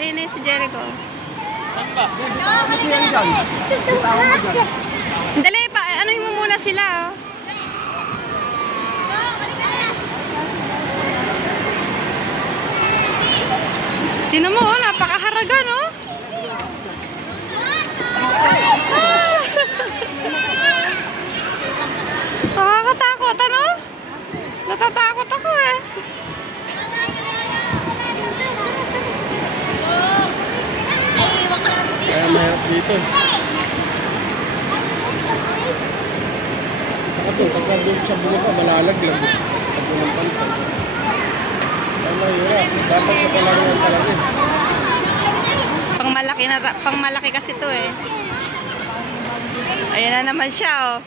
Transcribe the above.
ayun na si Jericho. Dali pa, anuhin mo muna sila. Oh. Tingnan mo, napakaharaga, no? Nakakatakot, ano? Natatakot ako eh. Kaya mahirap dito. Saka doon, pagka doon sa bunga ka, malalaglag. Pag unang pantas. Kaya mahirap. Dapat sa palaruan talaga. Pangmalaki kasi to eh. Ayan na naman siya, oh.